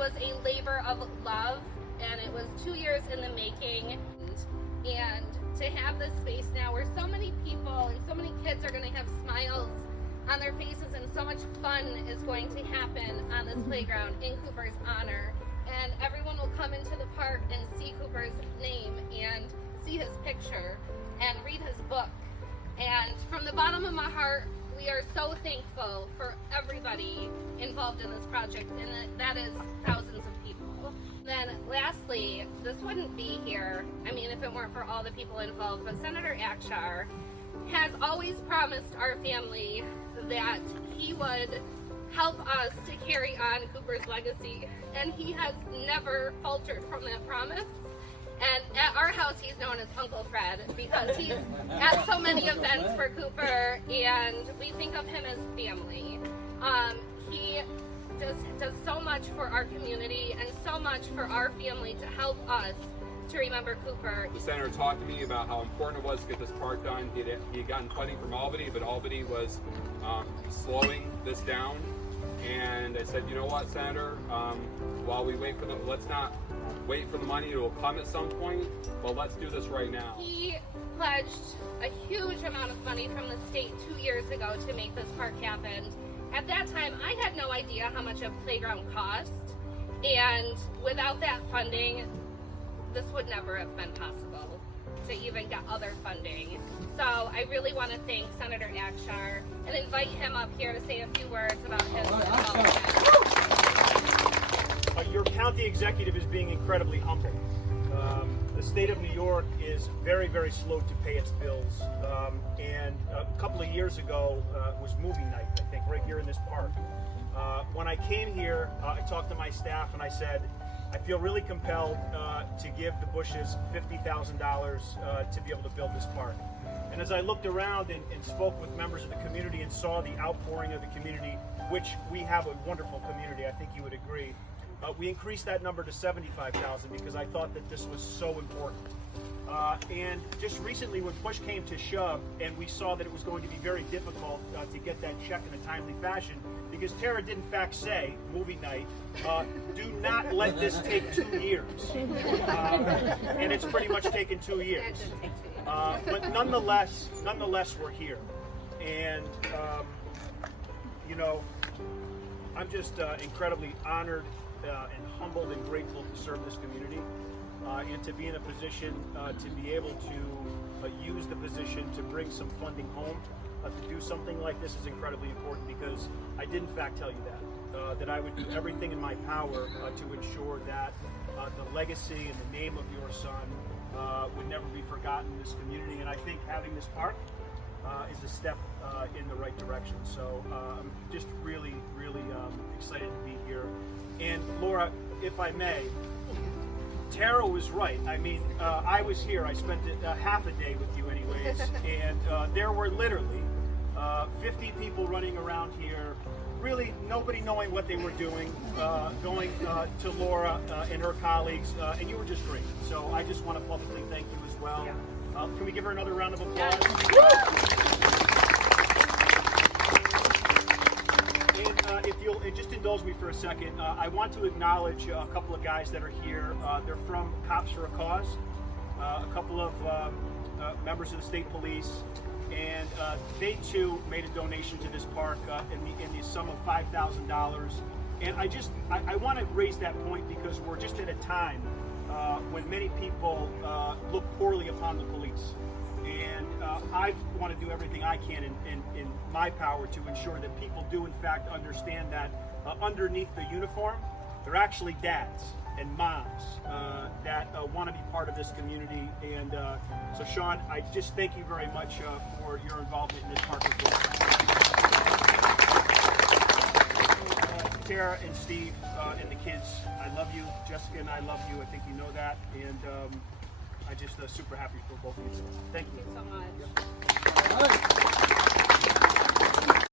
was a labor of love, and it was 2 years in the making. And to have this space now where so many people and so many kids are going to have smiles on their faces, and so much fun is going to happen on this playground in Cooper's honor. And everyone will come into the park and see Cooper's name and see his picture and read his book. And from the bottom of my heart, we are so thankful for everybody involved in this project, and that is thousands of people. Then lastly, this wouldn't be here, I mean, if it weren't for all the people involved, but Senator Akshar has always promised our family that he would help us to carry on Cooper's legacy, and he has never faltered from that promise. And at our house, he's known as Uncle Fred because he's at so many events for Cooper, and we think of him as family. He just does so much for our community and so much for our family to help us to remember Cooper. The senator talked to me about how important it was to get this park done. He had gotten funding from Albany, but Albany was slowing this down. And I said, you know what, Senator, while we wait for let's not wait for the money, it will come at some point, but let's do this right now. He pledged a huge amount of money from the state 2 years ago to make this park happen. At that time, I had no idea how much a playground cost, and without that funding, this would never have been possible to even get other funding. So I really want to thank Senator Akshar and invite him up here to say a few words about his involvement. Your county executive is being incredibly humble. The state of New York is very, very slow to pay its bills. And a couple of years ago was movie night, I think, right here in this park. When I came here, I talked to my staff and I said, I feel really compelled to give the Bushes $50,000 to be able to build this park. And as I looked around and spoke with members of the community and saw the outpouring of the community, which we have a wonderful community, I think you would agree, we increased that number to $75,000 because I thought that this was so important. And just recently when push came to shove and we saw that it was going to be very difficult to get that check in a timely fashion, because Tara did in fact say, movie night, do not let this take 2 years. And it's pretty much taken 2 years. But nonetheless, we're here. And, you know, I'm just incredibly honored and humbled and grateful to serve this community and to be in a position to be able to use the position to bring some funding home. To do something like this is incredibly important because I did in fact tell you that I would do everything in my power to ensure that the legacy and the name of your son would never be forgotten in this community. And I think having this park is a step in the right direction. So I'm just really, really excited to be here. And Laura, if I may, Tara was right. I mean, I was here. I spent half a day with you anyways. And there were literally 50 people running around here, really nobody knowing what they were doing, going to Laura and her colleagues, and you were just great. So I just want to publicly thank you as well. Can we give her another round of applause? And if you'll just indulge me for a second, I want to acknowledge a couple of guys that are here. They're from Cops for a Cause, a couple of members of the state police, and they too made a donation to this park in the sum of $5,000. And I want to raise that point because we're just at a time when many people look poorly upon the police. And I want to do everything I can in my power to ensure that people do in fact understand that underneath the uniform, they're actually dads and moms that want to be part of this community. And so Sean, I just thank you very much for your involvement in this park as well. Tara and Steve and the kids, I love you. Jessica and I love you. I think you know that. And I'm just super happy for both of you. Thank you. Thank you so much.